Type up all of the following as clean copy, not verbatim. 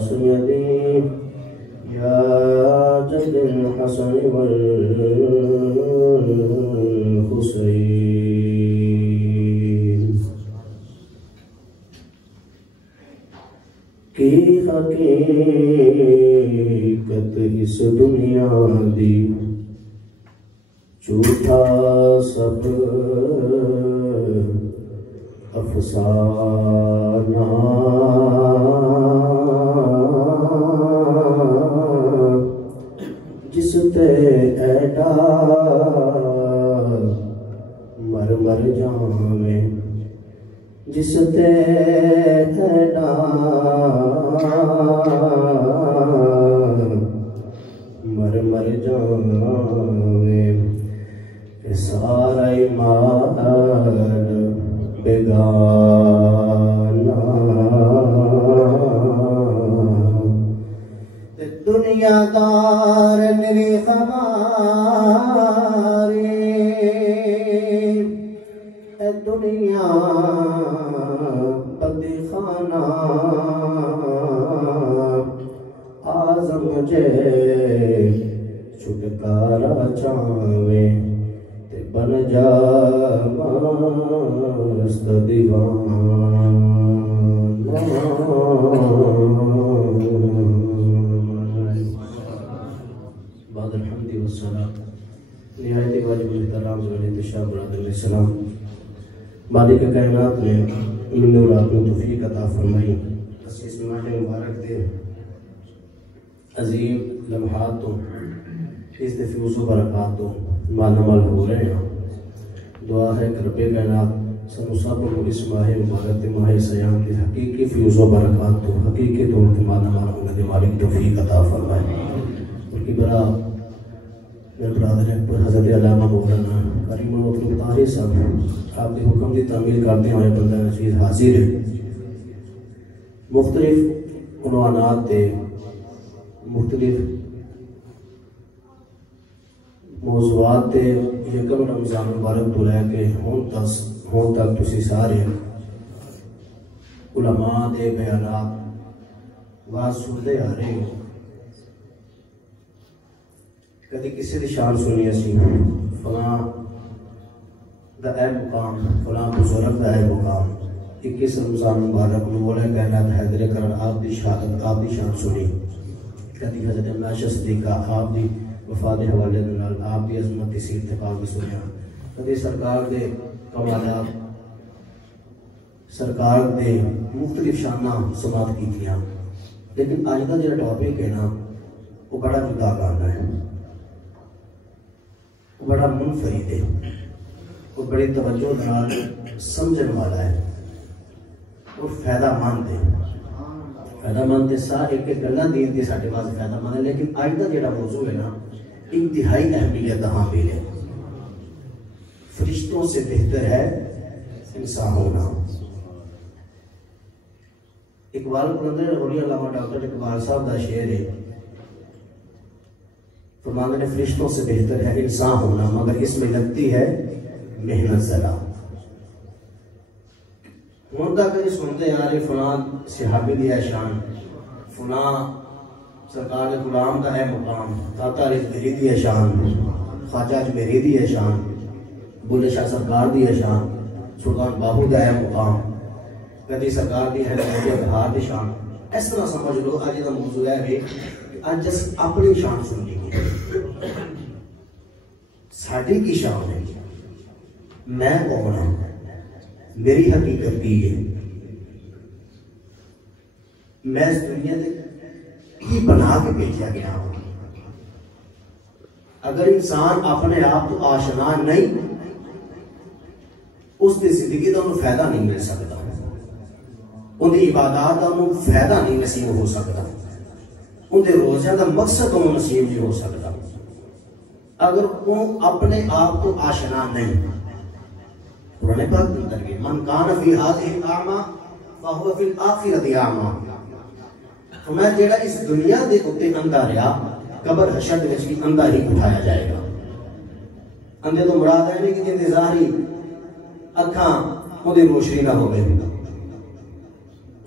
سيدي يا جد الحسن والحسين کی حقیقت اس دنیا دی جھوٹا سب افسانہ جس تے ایڈا مر مر جاویں جس تے ایڈا مر مر جاویں سارا ایمان بیگانہ دنیا دار نوی خماری دنیا بدی خانہ آزم جے چھٹکارا چاویں بن جا مست دیوان بعد الحمد والصلاة نہایت واجب احترام ضرورت شاہ برادر علیہ السلام مالک کائنات نے علم اور آپ کو توفیق عطا فرمائی اس ماہ مبارک دے عظیم لمحات تو اس دے فیوز و برکات تو مالا مال ہو رہے ہیں دعا ہے کہ رب کائنات سنو سب کو اس ماہ مبارک دے ماہ سیام دے حقیقی فیوز و برکات تو حقیقی طور کے مالا مال ہونے دے مالک توفیق عطا فرمائے ان کی برا میرے برادر اکبر حضرت علامہ مولانا کریم مطلوب طاہر صاحب آپ کے حکم دی تعمیل کرتے ہوئے بندہ نشید حاضر ہے مختلف عنوانات دے مختلف موضوعات دے یکم رمضان مبارک تو لے کے ہون تک تسی سارے علماء دے بیانات واز سنتے آ رہے ہیں کدی کسی دی شان سنی اسی فلاں دا اے مقام فلاں بزرگ دا اے مقام 21 رمضان مبارک مولا کائنات حیدر کرن آپ دی شہادت آپ دی شان سنی کدی حضرت عائشہ صدیقہ آپ دی وفات حوالے دنال آپ دی عظمت دی سیر تقاب سنیا کدی سرکار دے کمالات سرکار دے مختلف شانہ سماعت کی تھیاں لیکن آج دا جڑا ٹاپک ہے نا وہ بڑا جدا کرنا ہے وہ بڑا منفرد ہے وہ بڑی توجہ دنال سمجھن والا ہے اور فائدہ مند ہے فائدہ مند ہے سا ایک گلہ دین دی ساٹھے باز فائدہ مند ہے لیکن آج دا جڑا موضوع ہے نا انتہائی اہمیت حامل ہے فرشتوں سے بہتر ہے انسان ہونا اقبال قلندر غوری علامہ ڈاکٹر اقبال صاحب دا شعر ہے فرماتے ہیں فرشتوں سے بہتر ہے انسان ہونا مگر اس میں لگتی ہے محنت ذرا ہوں تک یہ سنتے آ رہے فلاں صحابی دی ہے شان فلاں سرکار غلام دا ہے مقام داتا رزقی دی ہے شان خواجہ اجمیری دی ہے شان بلے شاہ سرکار دی ہے شان سلطان باہو دا ہے مقام کدی سرکار دی ہے بہار دی شان اس طرح سمجھ لو آج دا موضوع ہے کہ آج جس اپنی شان سننی ہے ساڑھی کی شان ہے میں کون ہوں میری حقیقت کی ہے میں اس دنیا دے کی بنا کے بھیجا گیا ہوں اگر انسان اپنے آپ تو آشنا نہیں اس کی زندگی کا انہوں فائدہ نہیں مل سکتا ان کی عبادات کا انہوں فائدہ نہیں نصیب ہو سکتا ان کے روزہ کا مقصد انہوں نصیب نہیں ہو سکتا اگر وہ اپنے آپ تو آشنا نہیں قرآن پاک اندر گئے من کان فی هذه اعما فهو فی الاخرۃ اعما فرمایا جیڑا اس دنیا دے اوتے اندھا رہیا قبر حشر دے وچ بھی اندھا ہی اٹھایا جائے گا اندھے تو مراد ہے کہ جن ظاہری اکھاں اودی روشنی نہ ہوے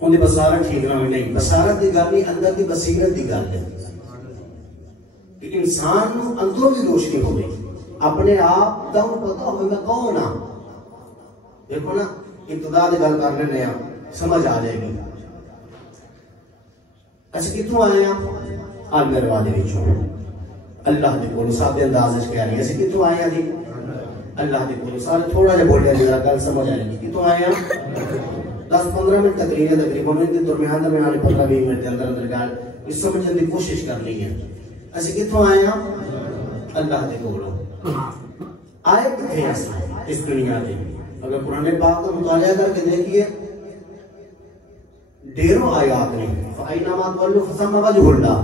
اندی بصارت ٹھیک نہ ہوئی نہیں، بصارت دی گل نہیں، اندر دی بصیرت دی گل ہے کہ انسان نو اندروں بھی روشنی ہو گئی، اپنے آپ دا پتہ ہوئے میں کون ہاں. دیکھو نا ابتدا دی گل کر لینے ہیں سمجھ آ جائے گی. اچھا کتوں آئے ہیں؟ عالم روا دے وچوں اللہ دے کول سادے انداز وچ کہہ رہی ہیں. اسی کتوں آئے ہیں جی؟ اللہ دے کول. سارے تھوڑا جہا بولیا جی گل سمجھ آ جائے گی. کتوں آئے ہیں؟ 10-15 منٹ تقریر ہے، تقریباً ان کے درمیان 15-20 منٹ کے اندر اندر گل اس سمجھنے کی کوشش کرنی ہے. اسی کتوں آئے ہیں؟ اللہ دے کول. آئے کتنے ہیں اس دنیا دے؟ اگر قرآن پاک کا مطالعہ کر کے دیکھیے ڈیروں آیات نے فَأَيْنَمَا تُوَلُّوا فَثَمَّ وَجْهُ اللَّهِ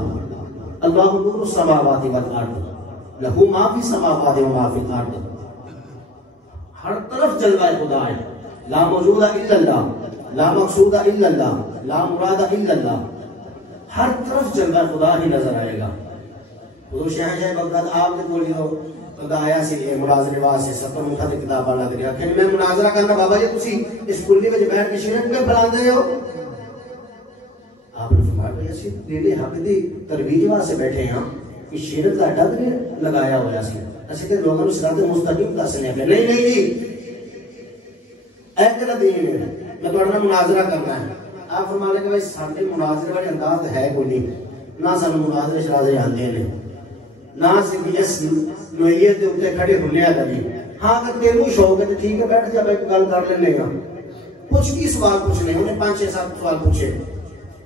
اللَّهُ نُورُ السَّمَاوَاتِ وَالْأَرْضِ لَهُ مَا فِي السَّمَاوَاتِ وَمَا فِي الْأَرْضِ. ہر طرف جلوہ خدا ہے. لا موجود الا اللہ، لا مقصود الا اللہ، لا مراد الا اللہ. ہر طرف جلوہ خدا ہی نظر آئے گا. حضور شہنشاہ بغداد آپ نے بولی تو خدا آیا سی مناظرے واسطے 70 مٹھا دی کتاب والا دریا کہ میں مناظرہ کرنا بابا جی تسی اس کلی وچ بیٹھ کے شرک میں بلاندے ہو. آپ نے فرمایا اسی تیرے حق دی ترویج واسطے بیٹھے ہیں کہ شرک دا ڈر لگایا ہوا سی. اسی تے لوگوں نوں صراط مستقیم دسنے پہ نہیں نہیں جی اے تیرا دین ہے میں تہاڈے نال مناظرہ کرنا ہے. آپ فرمانے کہ بھائی ساڈے مناظرے والے انداز ہے کوئی نہیں، نہ سانوں مناظرے شرازے آندے نے، نہ صرف اس نوعیت دے اوپر کھڑے ہونے آ کبھی. ہاں اگر تینوں شوق ہے تو ٹھیک ہے بیٹھ جا ایک گل کر لینے گا. کچھ کی سوال پوچھنے انہیں 5-6-7 سوال پوچھے.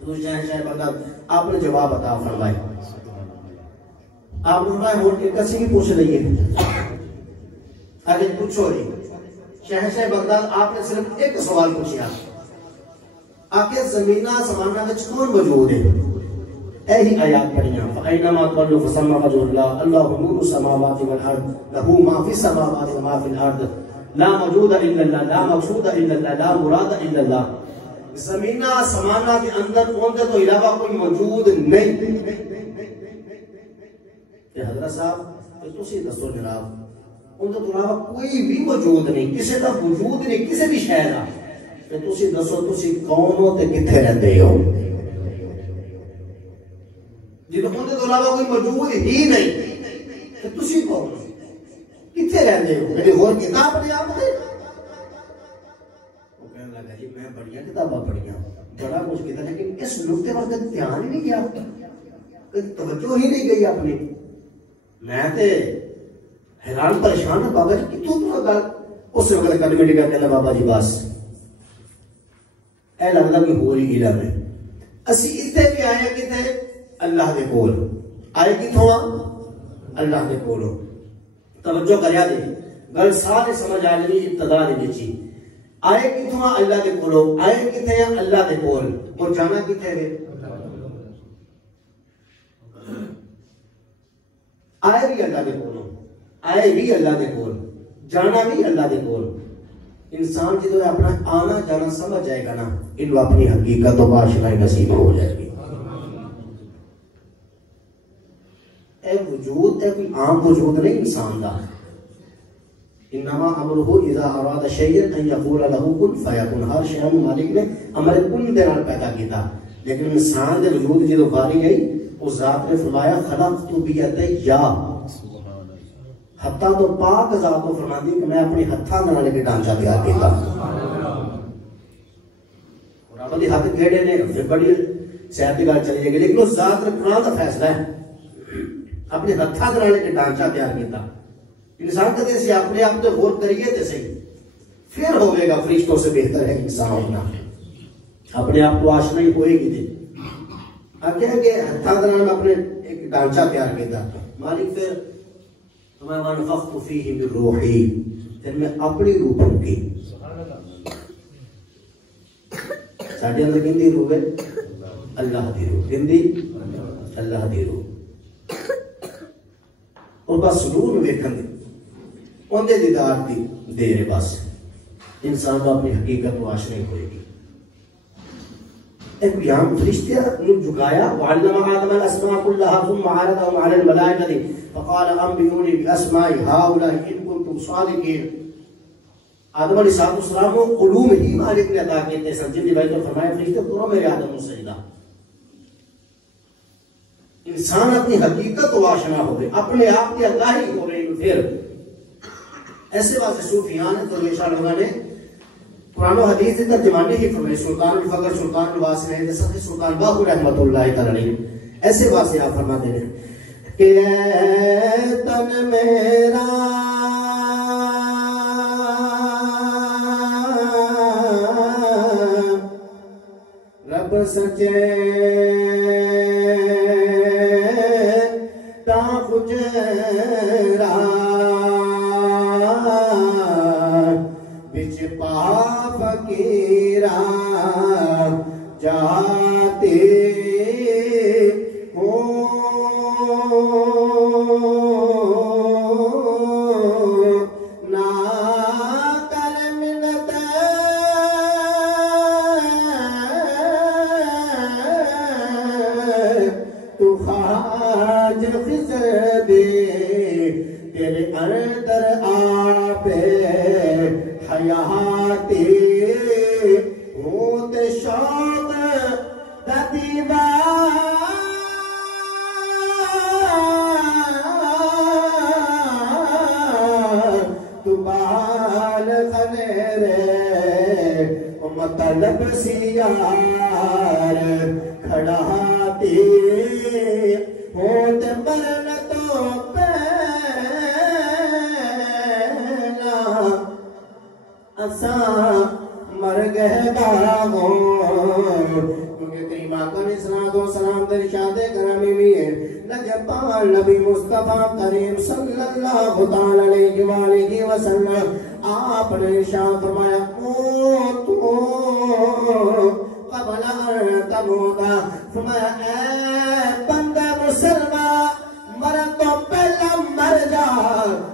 حضور شہنشاہ بغداد آپ نے جواب عطا فرمائے. آپ نے فرمایا موڑ کے کسی بھی پوچھ لئیے آگے پوچھو رہی. شہنشاہ بغداد آپ نے صرف ایک سوال پوچھیا آکے زمینہ سمانہ وچ کون موجود ہے؟ ایہی آیات پڑھیاں فَأَيْنَمَا تُوَلُّوا فَثَمَّ وَجْهُ اللَّهِ اللَّهُ نُورُ السَّمَاوَاتِ وَالْأَرْضِ لَهُ مَا فِي السَّمَاوَاتِ وَمَا فِي الْأَرْضِ لَا مَوْجُودَ إِلَّا اللَّهِ لَا مَقْصُودَ إِلَّا اللَّهِ لَا مُرَادَ إِلَّا اللَّهِ. زمینہ سمانہ کے اندر اندر تو علاوہ کوئی موجود نہیں. کہ حضرت صاحب تسی دسو جناب اندر تو علاوہ کوئی بھی موجود نہیں، کسی کا وجود نہیں کسی بھی شے دا. کہ تسی دسو تسی کون ہو تے کتھے رہندے ہو؟ جب اندر تو علاوہ کوئی موجود ہی نہیں تو تسی کون ہو کتھے رہندے ہو؟ میری اور کتاب پڑھی آپ نے؟ وہ کہنے لگا جی میں بڑھیا کتاباں پڑھیاں بڑا کچھ کہتا لیکن اس نقطے پر کبھی دھیان ہی نہیں کیا، توجہ ہی نہیں گئی اپنی. میں تے حیران پریشان ہوں بابا جی کتوں تو گل اس وقت قدمے لگا کہنا بابا جی بس اے لگتا کوئی ہو ہی علم ہے. اسی اتنے بھی آئے کتنے اللہ دے کول آئے کتوں اللہ دے کولو. توجہ کریا دے گل سارے سمجھ آ گئی ابتدا دے وچ آئے کتوں اللہ دے کولو آئے کتنے اللہ دے کول اور جانا کتنے ہے آئے بھی اللہ دے کولو آئے بھی اللہ دے کول جانا بھی اللہ دے کول. انسان جدو اپنا آنا جانا سمجھ جائے گا نا انہوں اپنی حقیقت و آشنائی نصیب ہو جائے گی. اے وجود اے کوئی عام وجود نہیں انسان دا. انما امرہ اذا اراد شیئا ان یقول له کن فیکن. ہر شے نوں مالک نے امر کن دے نال پیدا کیتا لیکن انسان دے وجود جدو باری گئی اس ذات نے فرمایا خلقت بیدیا ہتھاں تو پاک ذات کو فرماندی کہ میں اپنی ہتھاں نال کے ڈھانچہ تیار کیتا. رب دے ہاتھ کیڑے نے بڑی صحت دی گل چلی جائے گی لیکن اس ذات نے قرآن دا فیصلہ ہے اپنے ہتھاں نال کے ڈھانچہ تیار کیتا. انسان کہتے ہیں اپنے آپ تو غور کریے تے صحیح پھر ہوئے گا فرشتوں سے بہتر ہے انسان ہونا. اپنے آپ کو آشنائی ہوئے گی دے آپ کہیں کہ ہتھاں نال اپنے ایک ڈھانچہ تیار کیتا. مالک پھر میں ونفخت فیہ من روحی پھر میں اپنی روح پھونکی. ساڈے اندر کیندی روح ہے اللہ دی روح کیندی اللہ دی روح اور بس نور ویکھن دی اندے دیدار دی دیر بس انسان کو اپنی حقیقت کو آشنائی ہوئے گی. ایک یہاں فرشتہ نے جھکایا وعلم آدم الاسماء كلها ثم عرضهم على الملائكة فقال انبئوني باسماء هؤلاء ان كنتم صادقين. آدم علیہ السلام کو علوم ہی مالک نے عطا کیتے سن، جن کی وجہ تو فرمایا فرشتے کرو میرے آدم کو سجدہ. انسان اپنی حقیقت کو آشنا ہوئے، اپنے آپ کی اللہ ہی ہو رہی. پھر ایسے واسطے صوفیان نے درویشاں لوگوں نے قرآن و حدیث کی ترجمانی ہی فرمائی. سلطان الفقر سلطان الواسع نے سخی سلطان باہو رحمت اللہ تعالی ایسے واسطے آپ فرماتے ہیں کہ اے تن میرا رب سچے تا خجرا بچ پا فقیرا جاتے مطلب سیار کھڑاتے ہوتے مرن تو پہلا اساں مر گئے باغوں. کیونکہ کریم آقا علیہ السلام در ارشاد گرامی بھی ہے نجبان نبی مصطفیٰ کریم صلی اللہ تعالی علیہ وآلہ وسلم آپ نے ارشاد فرمایا قبل ان تموتا. فرمایا اے بندہ مسلمان مرن تو پہلا مر جا،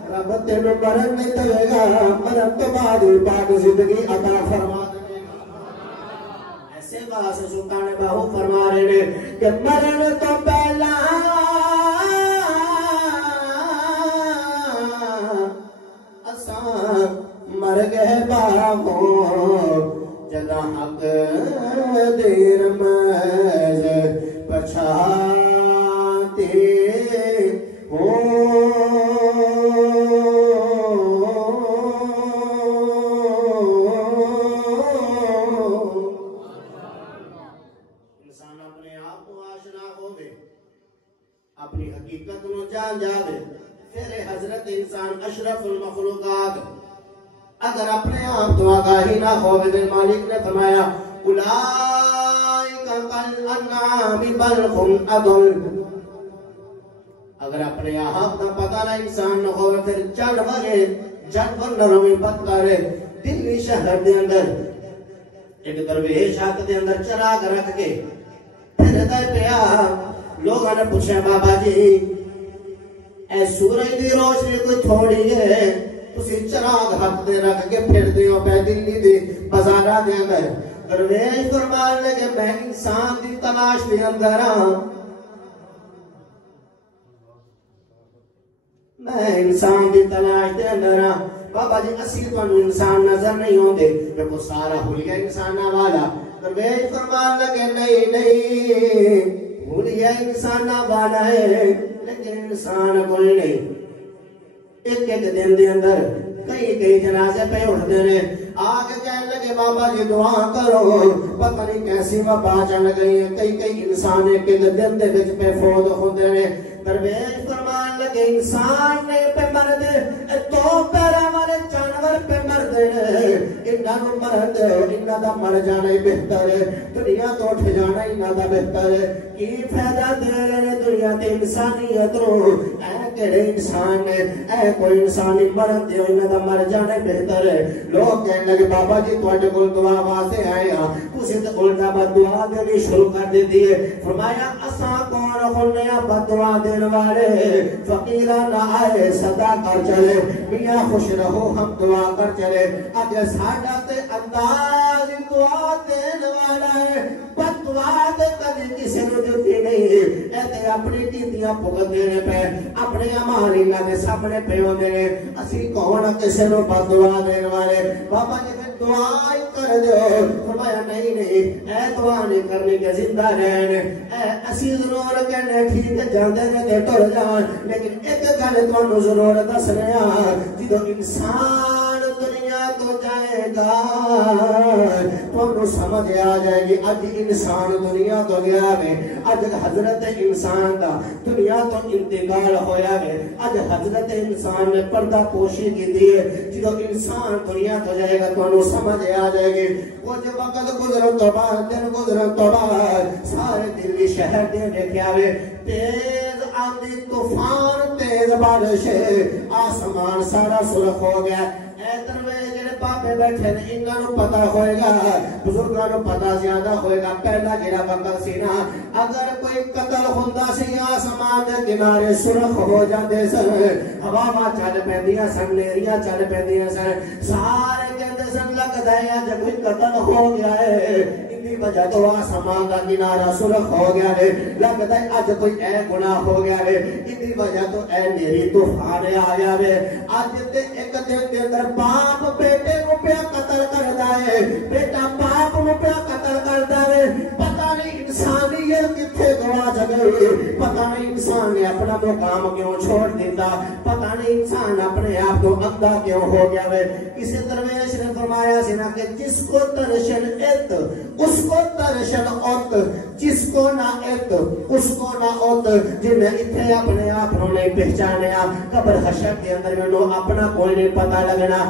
رب تینوں مرن نہیں دے گا، مرن تو بعد پاک زندگی عطا فرما دے گا. ایسے واسطے سلطان باہو فرما رہے ہیں کہ مرن تو پہلا اساں مر گئے باغوں جدا حق دیر مز پچھاتے ہوں. انسان اپنے آپ کو آشنا ہوئے، اپنی حقیقت کو جان جاوے. پھر حضرت انسان اشرف المخلوقات اگر اپنے آپ تو آگاہی نہ ہوئے دل مالک نے فرمایا اولائک کالانعام بل هم اضل. اگر اپنے آپ کا پتہ نہ انسان نہ ہوئے پھر جانور نروں میں بدتر ہے. دلی شہر دے اندر ایک درویش ہاتھ دے اندر چراغ رکھ کے پھر دے پیا. لوگوں نے پوچھا بابا جی اے سورج دی روشنی کوئی تھوڑی ہے، تسی چراغ ہاتھ دے رکھ کے پھر دیو پہ دلی دی بازارہ دے اندر. درویش فرمان لگے میں انسان دی تلاش دے اندر ہاں، میں انسان دی تلاش دے اندر ہاں. بابا جی اسی تو انسان نظر نہیں ہوندے کہ وہ سارا حلیہ انسانہ والا. درویش فرمان لگے نہیں نہیں حلیہ انسانہ والا ہے لیکن انسان کوئی نہیں. ایک ایک دن دے اندر کئی جنازے پہ اٹھتے ہیں. آگے کہنے لگے بابا جی دعا کرو، پتہ نہیں کیسی وبا چل گئی ہے. کئی انسان ایک ایک دن دے وچ پہ فوت ہوندے ہیں. درویش فرمان لگے انسان نے پہ مرد تو پیرا والے جانور پہ مرد انہاں مرد انہاں دا مر جانا ہی بہتر ہے، دنیا تو اٹھ جانا ہی انہاں دا بہتر ہے. کی فائدہ دے رہے دنیا تے انسانیت رو؟ اے کہڑے انسان نے اے کوئی انسانی مرد دے انہاں دا مر جانا ہی بہتر ہے. لوگ کہنے لگے بابا جی تواڈے کول دعا واسطے آئے ہاں، تسی تے الٹا بد دعا دینی شروع کر دیتی ہے. فرمایا اساں کون ہونے آ بد دعا دین والے؟ فقیران آئے صدا کر چلے، میاں خوش رہو ہم دعا کر چلے. اگر ساڈا تے انداز دعا دین والا ہے، بد دعا تے کبھی کسی نے دیتی نہیں. اے تے اپنی کیتیاں بھگتتے ہیں پہ اپنے اعمال اللہ کے سامنے پہ ہوندے نے اسی کون کسے نو بد دعا دین والے بابا جی پھر دعا ہی کر دو فرمایا نہیں اے دعا نہیں کرنی کہ زندہ رہنے اسی ضرور کہنے ٹھیک ہے جاندے نے تے ٹر جان لیکن ایک گل تانوں ضرور دسنے جدو انسان دنیا تو جائے گا تو سمجھ آ جائے گی اج انسان دنیا تو گیا ہے اج حضرت انسان دا دنیا تو انتقال ہویا ہے اج حضرت انسان نے پردہ پوشی کی دیئے جدو انسان دنیا تو جائے گا تو سمجھ آ جائے گی کچھ وقت گزرن تو بعد دن گزرن تو بعد سارے دلی شہر دے دیکھے آوے تیز آندھی طوفان تیز بارش آسمان سارا سرخ ہو گیا اے درویش جڑے پاپے بیٹھے نے انہاں نوں پتہ ہوئے گا بزرگاں نوں پتہ زیادہ ہوئے گا پہلا جڑا وقت سی نا اگر کوئی قتل ہوندا سی آسمان دے کنارے سرخ ہو جاندے سن ہواواں چل پیندیاں سن نیریاں چل پیندیاں سن سارے کہندے سن لگدا ہے اج کوئی قتل ہو گیا ہے دی وجہ تو آسمان دا کنارہ سرخ ہو گیا ہے لگدا ہے اج کوئی اے گناہ ہو گیا ہے دی وجہ تو اے میری طوفان آیا ہے اج تے ایک دن دے اندر باپ بیٹے کو پیا قتل کردا ہے بیٹا باپ کو پیا قتل کردا ہے پتہ نہیں انسانیت کتھے گوا گئی پتہ نہیں انسان نے اپنا مقام کیوں چھوڑ دیتا پتہ نہیں انسان اپنے آپ کو اندھا کیوں ہو گیا ہے کسی درویش نے فرمایا سی نا کہ جس کو ترشن ات اس کو ترشن اوت جس کو نہ ات اس کو نہ اوت جن اتنے اپنے آپ کو نہیں پہچانیا قبر حشر کے اندر میں اپنا کوئی نہیں پتہ لگنا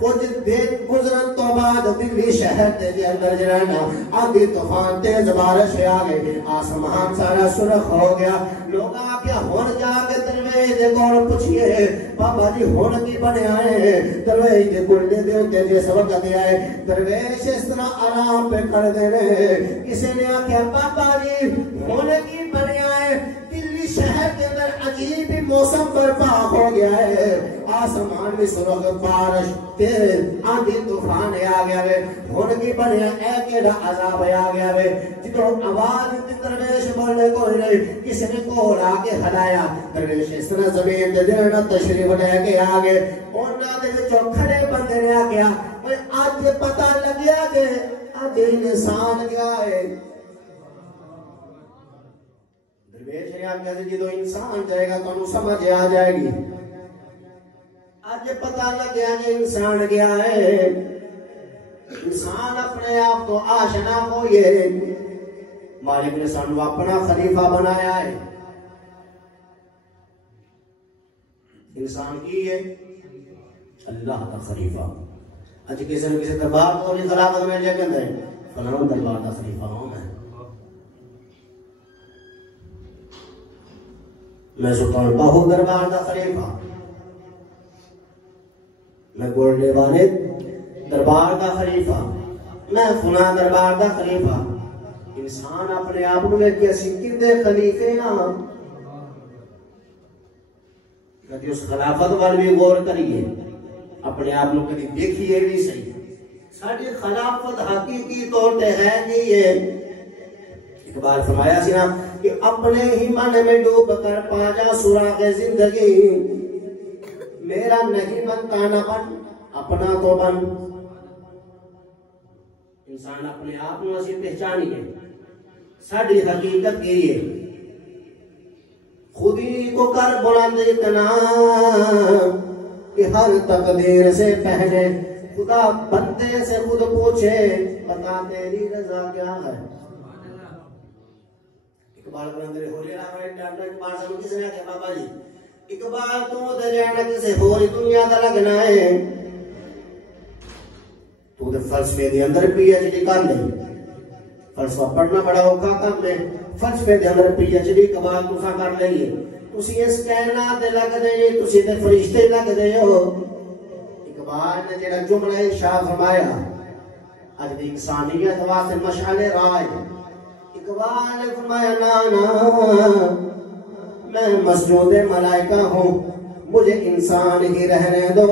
کچھ دن گزرن تو بعد دلی شہر کے اندر جرانا آندھی طوفان تیز بارش آ گئی آسمان سارا سرخ ہو گیا لوگ آ کے ہون جا کے درویش دے کول پوچھئے بابا جی ہون کی بنے آئے درویش دے گلڈے دے ہوتے جس وقت آئے درویش اس طرح آرام پہ کر دے رہے کسی نے آکھیا بابا جی ہون کی بنے آئے دلی شہر کے اندر عجیب موسم برپا ہو گیا ہے آسمان میں سرخ بارش تیز آندھی طوفان آ گیا ہے ہن کی بنیا اے کیڑا عذاب آ گیا ہے جدو آواز دی درویش بولنے کوئی نہیں کسی نے کول آ کے ہلایا درویش اس طرح زمین تے دینا تشریف لے کے آ گئے انہاں دے وچوں کھڑے بندے نے آکھیا اوے اج پتہ لگیا کہ اج انسان گیا ہے درویش نے آکھیا جدو انسان جائے گا تو سمجھ آ جائے گی آج پتہ لگیا کہ انسان گیا ہے انسان اپنے آپ کو آشنا ہوئے مالک نے سانو اپنا خلیفہ بنایا ہے انسان کی ہے اللہ کا خلیفہ آج کسی نے کسی دربار کو اپنی خلافت میں جا کے اندر فلاں دربار کا خلیفہ ہوں میں سلطان باہو دربار کا خلیفہ میں گولڈے والے دربار کا خلیفہ میں فلاں دربار کا خلیفہ انسان اپنے آپ کو کہ اسی کدے خلیفے ہاں کبھی اس خلافت وال بھی غور کریے اپنے آپ کو کبھی دیکھیے بھی صحیح ساری خلافت حقیقی طور پہ ہے نہیں ہے اقبال فرمایا سی نا کہ اپنے ہی من میں ڈوب کر پا جا سراغ زندگی میرا نہیں بنتا نہ بن اپنا تو بن انسان اپنے آپ کو اسی پہچانی ہے ساری حقیقت کی ہے خودی کو کر بلند اتنا کہ ہر تقدیر سے پہلے خدا بندے سے خود پوچھے بتا تیری رضا کیا ہے اقبال بلندر ہو لیا اقبال سے کس نے کہا بابا جی اقبال تو دے جانا کسے ہوری دنیا دا لگنا ہے تو دے فلسفے دے اندر پی ایچ ڈی کر لیں فلسفہ پڑھنا بڑا اوکھا کام ہے فلسفے دے اندر پی ایچ ڈی اقبال تسا کر لئیے تسی اس کائنات دے لگ دے تسی دے فرشتے لگ دے ہو اقبال نے جڑا جملہ ارشاد فرمایا اج دی انسانیت واسطے مشعل راہ اقبال نے فرمایا نا میں مسجود ملائکہ ہوں مجھے انسان ہی رہنے دو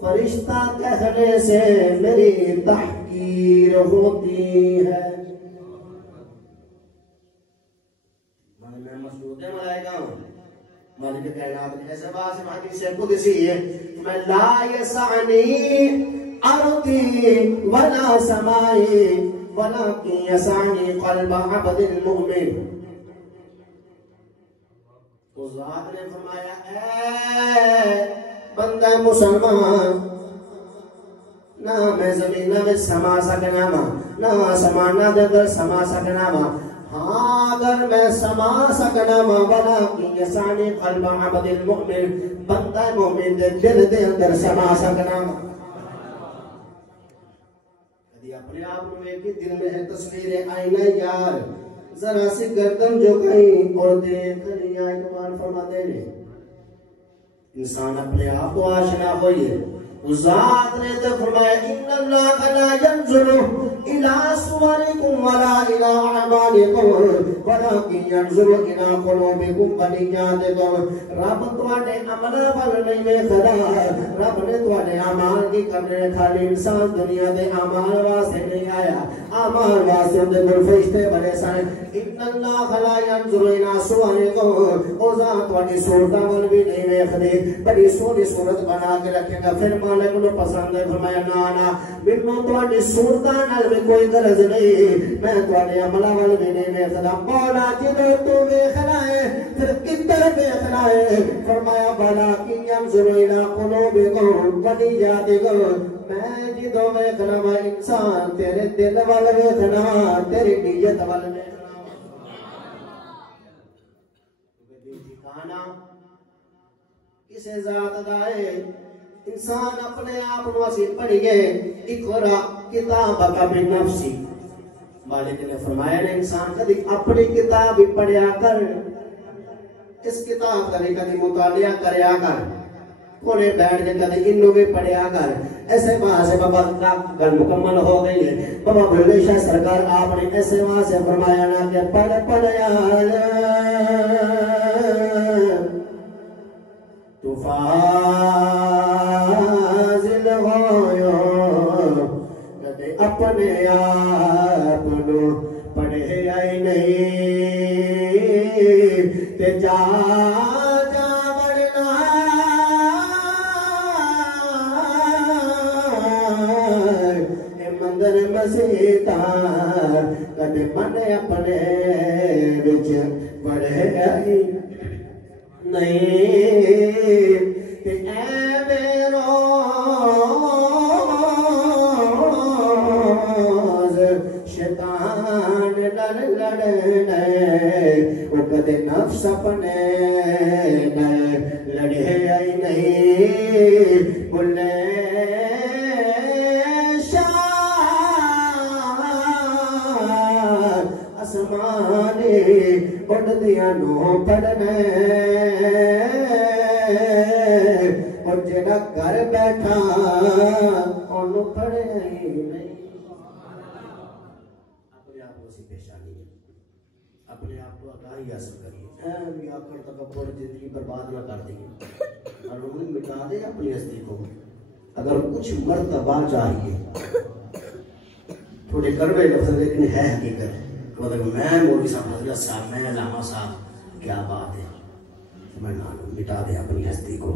فرشتہ کہنے سے میری تحقیر ہوتی ہے میں مسعود ملائکہ ہوں. مالک کائنات نے ایسے باز حدیث قدسی ہے میں لا یسعنی ارضی ولا سمائی ولکن یسعنی قلب عبد المؤمن. تو ذات نے فرمایا اے بندہ مسلمان نہ میں زمینہ میں سما سکنا ماں نہ آسمانہ دے در سما سکنا ماں ہاں اگر میں سما سکنا ماں ولیکن یسعنی قلب عبد المؤمن بندہ مومن دے دل دے اندر سما سکنا ماں. کدی اپنے آپ نو ایک دل میں ہے تصویر آئینہ یار ذرا سی گردن جو کہیں اور دیکھ لیا اکمال فرماتے ہیں. انسان اپنے آپ کو آشنا ہوئیے ذات نے تو فرمایا ان اللہ لا ينظر الى صوركم ولا الى اعمالكم ولكن ينظر الى قلوبكم ونياتكم. رب تواڈے عملاں ول نہیں ویکھدا رب نے تواڈے اعمال کی کرنے کھالی انسان دنیا دے اعمال واسطے نہیں آیا اعمال واسطے دے فرشتے بڑے سن. ان اللہ لا ينظر الى صوركم او ذات تواڈی صورتاں ول بھی نہیں ویکھدے بڑی سونی صورت بنا کے رکھے گا پھر مالک کو پسند ہے. فرمایا نا مینوں تواڈی صورتاں نال بھی کوئی غرض نہیں میں تواڈے عملاں ول بھی نہیں ویکھدا. مولا جدوں تو ویکھنا ہے پھر کدھر ویکھنا ہے. فرمایا بالا کی ينظر الى قلوبكم ونياتكم میں جدوں ویکھنا وا انسان تیرے دل ول ویکھنا تیری نیت ول ویکھنا. ٹھکانا کسے ذات دا ہے انسان اپنے آپ کو اسی پڑھیے اقرا کتابک بنفسی. مالک نے فرمایا نے انسان کبھی اپنی کتاب پڑھیا کر اس کتاب کا کبھی مطالعہ کریا کر کونے بیٹھ کے کبھی انہوں بھی پڑھیا کر. ایسے وہاں سے بابا گل مکمل ہو گئی ہے. بابا بھلے شاہ سرکار آپ نے ایسے وہاں سے فرمایا نا کہ پڑھیا تو فاضل ہویا کدے اپنے آپ نو پڑھے آئی نہیں تے جا جا بڑھنا اے مندر مسیطہ کدے من اپنے وچ پڑھے آئی نہیں تے اے میروز شیطان نال لڑنے وہ کدے نفس اپنے لڑے آئی نہیں. بلے آسمانی اڑدیاں نو پڑھنے اور جڑا گھر بیٹھا انہوں پڑھے ہی نہیں. اپنے آپ کو اسی پیشانی ہے اپنے آپ کو آگاہی حاصل کریے اے آکر تکبر زندگی برباد نہ کر دیں اور انہیں مٹا دے اپنی ہستی کو. اگر کچھ مرتبہ چاہیے تھوڑے کروے لفظ لیکن ہے حقیقت مطلب میں مولوی صاحب حضرت صاحب میں علامہ صاحب کیا بات ہے میں مٹا دے اپنی ہستی کو.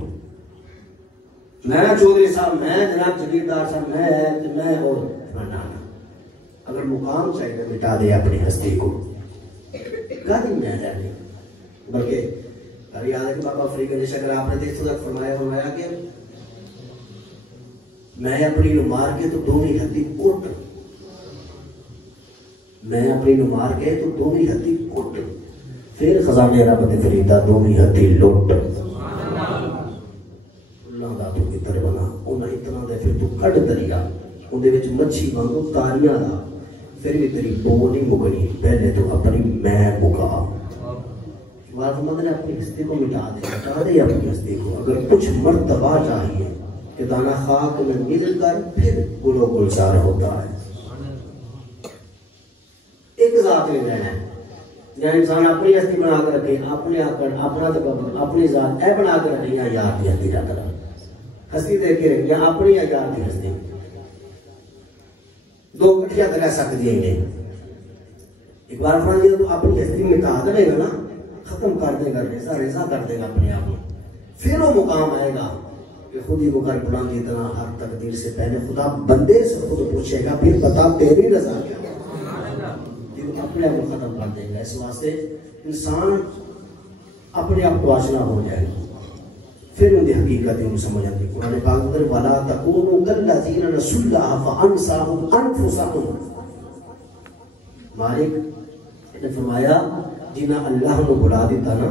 میں چودھری صاحب میں جناب جگیردار صاحب میں اور اگر مقام چاہیے مٹا دے اپنی ہستی کو کدی میں رہنے. بلکہ ابھی یاد ہے کہ بابا فرید علی شکر آپ نے دیکھ تک فرمایا کہ میں اپنی نو مار کے تو دونوں ہتھی کٹ میں اپنی نو مار کے تو دونوں ہتھی کٹ پھر خزانے رب نے فریدا دونوں ہتھی لٹ اللہ دا تو کتر بنا انہاں اتنا دے پھر تو کٹ دریا ان دے وچ مچھی وانگو تاریاں دا پھر بھی تیری بو نہیں مکنی پہلے تو اپنی میں مکا. وازمد نے اپنی ہستی کو مٹا دے اپنی ہستی کو. اگر کچھ مرتبہ چاہیے کہ دانا خاک میں مل کر پھر گلو گلزار ہوتا ہے. ایک ذات میں رہنا ہے یا انسان اپنی ہستی بنا کر رکھے اپنے اپنا تکبر اپنی ذات اے بنا کر رکھے یا یار کی ہستی رکھ رہا ہستی دے کے رکھے اپنی یا یار کی ہستی دو کٹھیاں تو رہ سکتی ہیں. ایک بار فرمایا تو اپنی ہستی مٹا دے گا نا ختم کر دے گا، رضا رضا کر دے گا اپنے آپ کو. پھر وہ مقام آئے گا کہ خود ہی کو کر بلند اتنا ہر تقدیر سے پہلے خدا بندے سے خود پوچھے گا پھر بتا تیری رضا کیا. پھر اپنے آپ کو ختم کر دے گا. اس واسطے انسان اپنے آپ کو آشنا ہو جائے پھر ان کی حقیقت ان سمجھ آتی. قرآن پاک میں وَلَا تَكُونُوا كَالَّذِينَ نَسُوا اللَّهَ فَأَنسَاهُمْ أَنفُسَهُمْ. مالک نے فرمایا جنہیں اللہ نے بلا دیتا نا،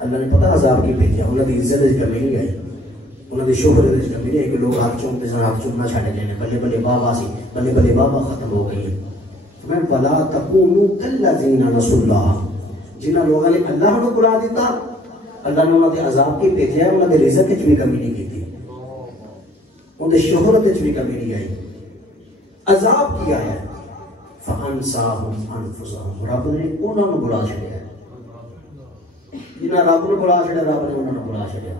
اللہ نے پتہ عذاب کی بھیجا، انہوں نے عزت کی کمی نہیں آئی، انہوں نے شہرت کی کمی نہیں آئی کہ لوگ ہاتھ چومتے سن ہاتھ چومنا چھاڑے لینے بلے بلے بابا سی بلے بلے بابا ختم ہو گئی ہے. میں وَلَا تَكُونُوا كَالَّذِينَ نَسُوا اللَّهَ، جنہیں لوگوں نے اللہ نے بلا دیتا، اللہ نے انہوں نے عذاب کی بھیجا، انہوں نے رزق کی بھی کمی نہیں کی تھی، انہوں نے شہرت کی بھی کمی نہیں آئی، عذاب کیا ہے. فَأَنْسَاهُمْ أَنفُسَهُمْ، رب نے انہوں نے بلا چھڑیا. جنہیں رب نے بلا چھڑیا رب نے انہوں نے بلا چھڑیا.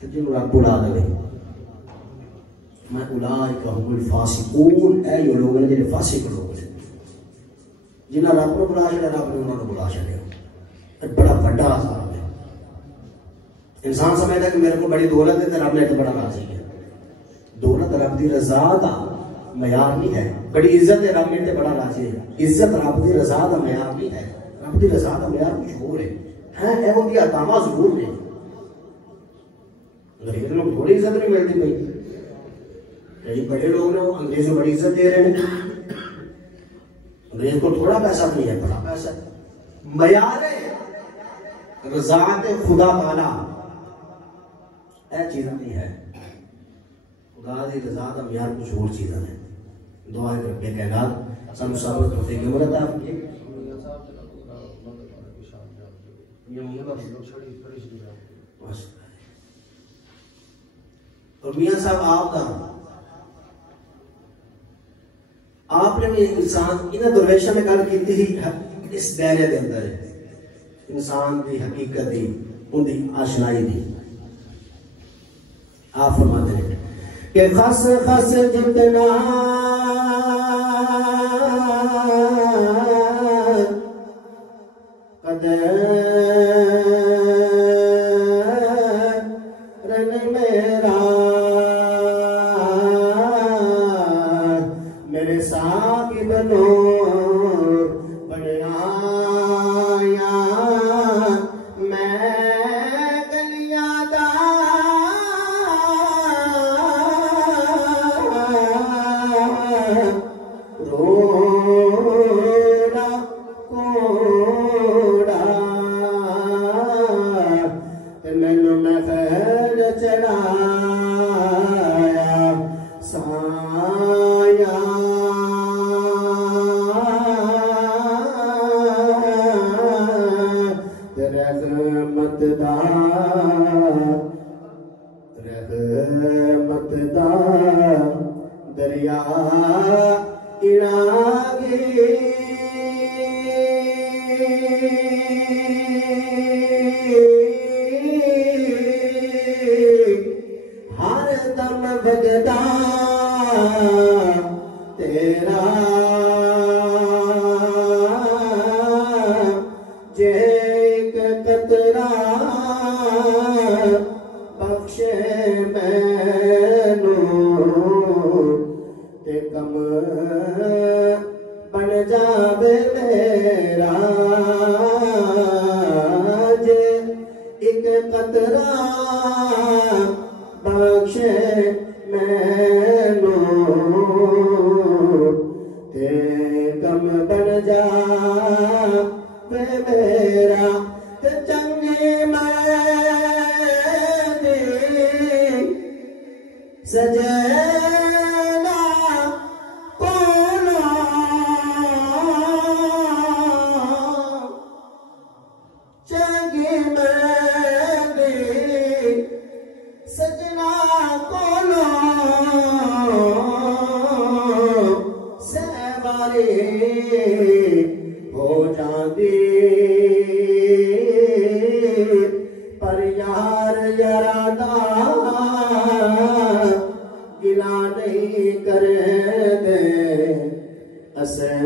تو جنہوں رب بلا دے میں اولئک هم الفاسقون، اے یہ لوگ ہیں جنہیں فاسق لوگ ہیں. جنہیں رب نے بلا چھڑیا رب نے انہوں نے بلا چھڑیا. بڑا بڑا عذاب ہے. انسان سمجھتا کہ میرے کو بڑی دولت ہے تو رب نے تو بڑا راضی ہے. دولت رب دی رضا دا معیار نہیں ہے. بڑی عزت ہے رب نے بڑا راضی ہے. عزت رب دی رضا دا معیار نہیں ہے. رب دی رضا دا معیار کچھ اور ہے. ہے وہ دی عطاواں ضرور نے. انگریز لوگ تھوڑی عزت نہیں ملتی بھائی. کئی بڑے لوگ نے انگریز کو بڑی عزت دے رہے ہیں. انگریز کو تھوڑا پیسہ نہیں ہے، بڑا پیسہ. معیار رضا خدا تعالی اے چیز نہیں ہے. خدا دی رضا دا معیار کچھ اور چیزاں ہیں. دعا ہے رب کائنات سب صبر توفیق عمر عطا فرمائے. اور میاں صاحب آپ نے بھی انسان انہیں درویشہ میں گل کی تھی اس دائرے دے اندر انسان دی حقیقت دی ان دی آشنائی دی. آپ فرماتے ہیں کہ خس خس جتنا قدرن میرا میرے ساقب نور بڑھایا میں گلیاں دا روڑا کوڑا مینو میں خیر چڑھایا سایا رحمت دا دریا اڑاگی ہر دم بجدا تیرا جے ایک قطرہ بخشے مینوں تے کم بن جاوے میرا جے ایک قطرہ بخشے مینوں تے کم بن جاوے میرا تے چنگی میں دی سجنا کولا چنگی میں دی سجنا کولا سہواری ہو جاندی پر یار یارانہ گلا نہیں کرے دے اصل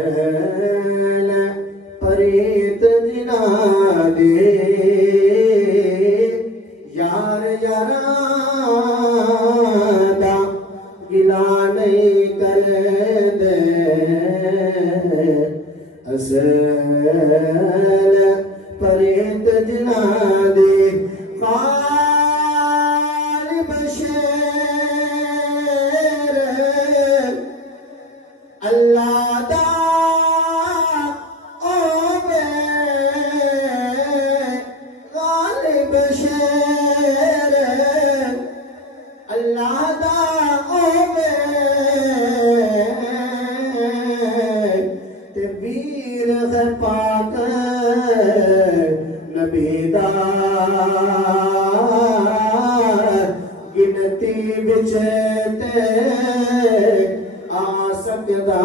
پریت جنا دے یار یاران دا گلا نہیں کر دے اصل پریت جنا دے غالب شیر اللہ دا اوے غالب شیر اللہ دا اوے تبیر غیر پاک نبی دا گنتی بچتے آ سکدا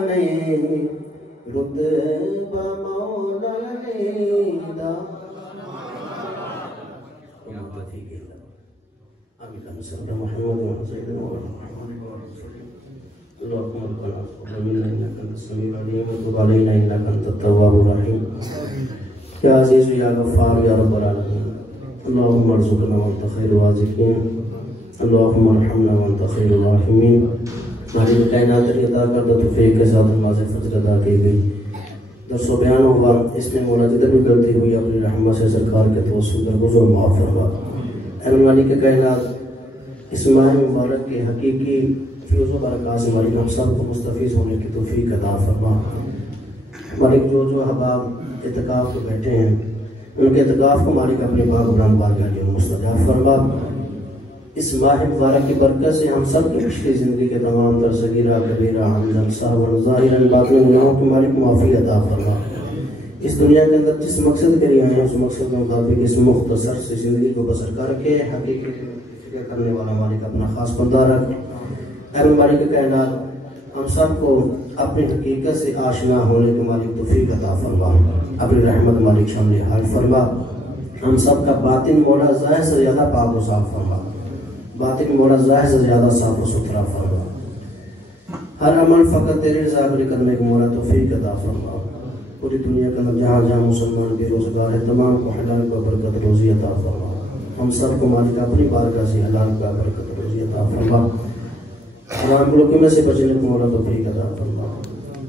نہیں رتبہ مولا علی دا اللهم صل على محمد وعلى سيدنا محمد اللهم ربنا تقبل منا انك انت السميع العليم وتب علينا انك انت التواب الرحيم يا عزيز يا غفار يا رب العالمين اللهم ارزقنا وانت خير الرازقين اللهم ارحمنا وانت خير الراحمين مالک کائنات کی عطا کردہ توفیق کے ساتھ نماز فجر ادا کی گئی درس و بیان ہوا اس میں مولا جدھر بھی غلطی ہوئی اپنی رحمت سے سرکار کے توسل درگزر معاف فرما اے مالک کائنات اس ماہ مبارک کے حقیقی فیوز و برکات سے مالک ہم سب کو مستفیض ہونے کی توفیق عطا فرما مالک جو احباب اعتکاف کو بیٹھے ہیں ان کے اعتکاف کو مالک اپنے پاک بلند بارگاہ میں مستجاب فرما اس ماہ مبارک کی برکت سے ہم سب کی پچھلی زندگی کے تمام تر صغیرہ کبیرہ حمزہ صاحب ظاہر باطن گناہوں کی مالک معافی عطا فرما اس دنیا کے اندر جس مقصد کے لیے آئے ہیں اس مقصد کے مطابق اس مختصر سے زندگی کو بسر کر کے حقیقی فکر کرنے والا مالک اپنا خاص بندہ رکھ اے مالک کائنات ہم سب کو اپنی حقیقت سے آشنا ہونے کے مالک توفیق عطا فرما اپنی رحمت مالک شامل حال فرما ہم سب کا باطن مولا ظاہر سے زیادہ پاک و صاف فرما باطن مولا ظاہر سے زیادہ صاف و ستھرا فرما ہر عمل فقط تیرے رضا کے لیے کرنے کو مولا توفیق عطا فرما پوری دنیا کے اندر جہاں جہاں مسلمان بے روزگار ہے تمام کو حلال کا برکت روزی عطا فرما ہم سب کو مالک اپنی بارگاہ سے حلال کا برکت روزی عطا فرما حرام ملک میں سے بچنے کو مولا توفیق عطا فرما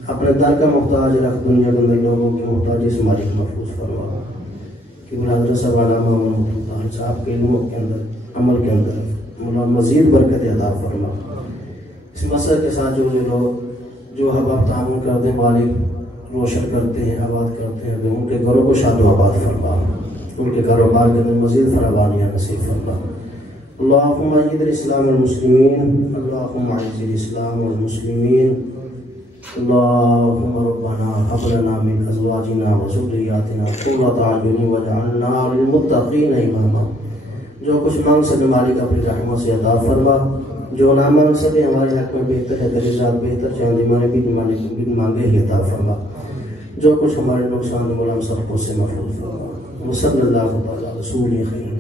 اپنے در کا محتاج رکھ دنیا کے اندر لوگوں کی محتاجی سے مالک محفوظ فرما کہ حضرت صاحب علامہ محمد صاحب کے علموں کے اندر عمل کے اندر مولا مزید برکت عطا فرما اس مسئلہ کے ساتھ جو لوگ جو حباب تعاون کرتے ہیں مالک روشن کرتے ہیں آباد کرتے ہیں ان کے گھروں کو شاد و آباد فرما ان کے کاروبار کے اندر مزید فراوانیاں نصیب فرما اللہم اعز الاسلام والمسلمین اللہم اعز الاسلام والمسلمین اللہم ربنا هب لنا من ازواجنا وذریاتنا قرۃ اعین واجعلنا للمتقین اماما جو کچھ مانگ سکے مالک اپنی رحمت سے عطا فرما جو نہ مانگ سکے ہمارے حق میں بہتر ہے تیری ذات بہتر چاہے ہمارے بھی مانگے ہی عطا فرما جو کچھ ہمارے نقصان مولا ہم سب کو سے محفوظ فرما وصلی اللہ تعالی رسول خیر